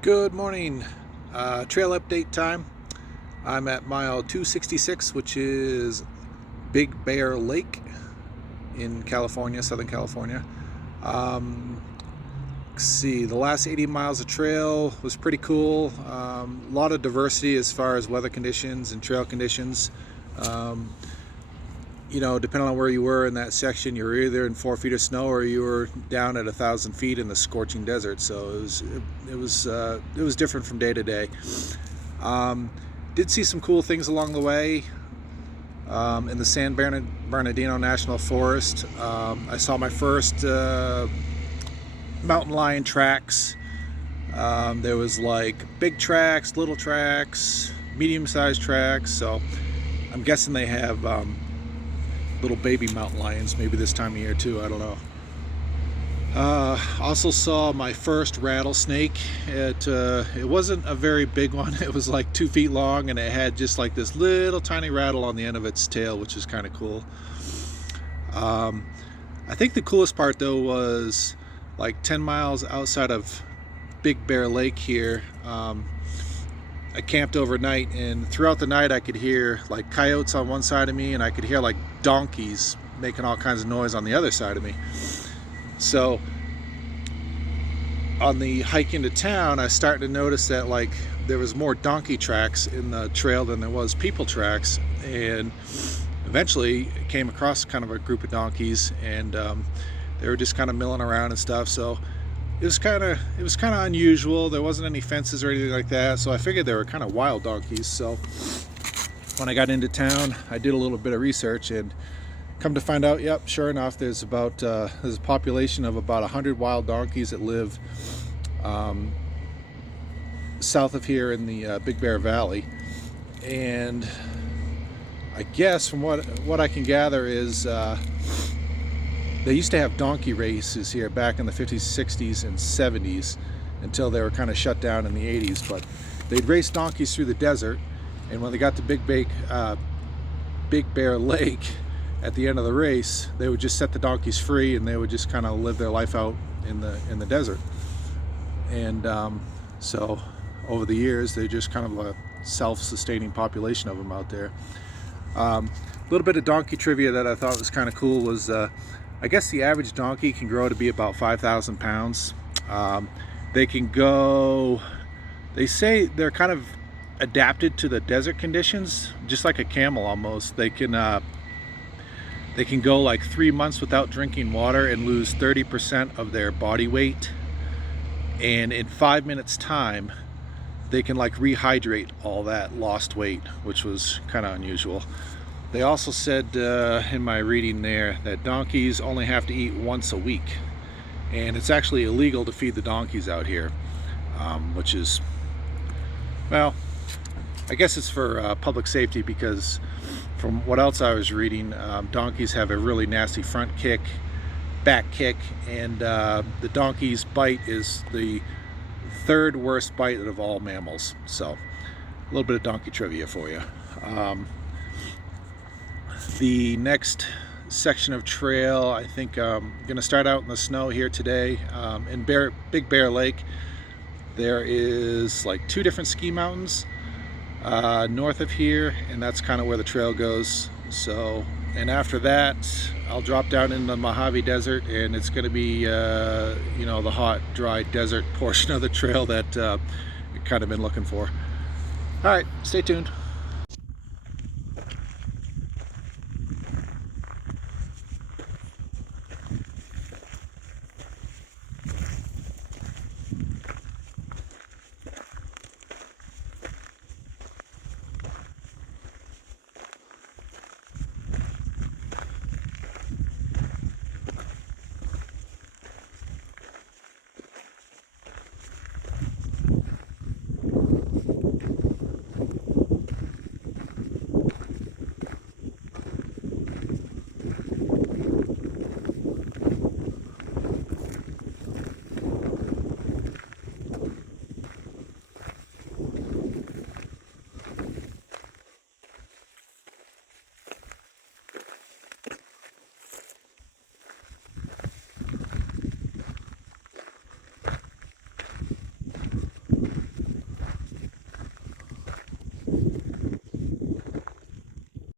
Good morning. Trail update time. I'm at mile 266, which is Big Bear Lake in California, Southern California. Let's see, the last 80 miles of trail was pretty cool. A lot of diversity as far as weather conditions and trail conditions. You know, depending on where you were in that section, you were either in 4 feet of snow or you were down at 1,000 feet in the scorching desert. So it was different from day to day. Did see some cool things along the way. In the San Bernardino National Forest, I saw my first mountain lion tracks. There was like big tracks, little tracks, medium-sized tracks. So I'm guessing they have little baby mountain lions maybe this time of year too, I don't know. Also saw my first rattlesnake. It wasn't a very big one. It was like 2 feet long and it had just like this little tiny rattle on the end of its tail, which is kind of cool. I think the coolest part though was like 10 miles outside of Big Bear Lake here. I camped overnight, and throughout the night I could hear like coyotes on one side of me, and I could hear like donkeys making all kinds of noise on the other side of me. So on the hike into town, I started to notice that like there was more donkey tracks in the trail than there was people tracks, and eventually came across kind of a group of donkeys, and they were just kind of milling around and stuff. So it was kind of unusual. There wasn't any fences or anything like that, so I figured they were kind of wild donkeys. So when I got into town, I did a little bit of research, and come to find out, yep, sure enough, there's a population of about 100 wild donkeys that live south of here in the Big Bear Valley. And I guess from what I can gather is they used to have donkey races here back in the 50s, 60s, and 70s until they were kind of shut down in the 80s. But they'd race donkeys through the desert, and when they got to Big Bear Lake at the end of the race, they would just set the donkeys free, and they would just kind of live their life out in the desert. And so over the years, they're just kind of a self-sustaining population of them out there. A little bit of donkey trivia that I thought was kind of cool was I guess the average donkey can grow to be about 5,000 pounds. They can go, they say they're kind of adapted to the desert conditions, just like a camel almost. They can go like 3 months without drinking water and lose 30% of their body weight. And in 5 minutes time, they can like rehydrate all that lost weight, which was kind of unusual. They also said in my reading there that donkeys only have to eat once a week, and it's actually illegal to feed the donkeys out here, which is, well, I guess it's for public safety, because from what else I was reading, donkeys have a really nasty front kick, back kick, and the donkey's bite is the third worst bite of all mammals. So a little bit of donkey trivia for you. The next section of trail, I think I'm gonna start out in the snow here today. In Big Bear Lake, there is like 2 different ski mountains. north of here, and that's kind of where the trail goes. So, and after that I'll drop down in the Mojave Desert, and it's going to be you know, the hot, dry desert portion of the trail that I've kind of been looking for. All right, stay tuned.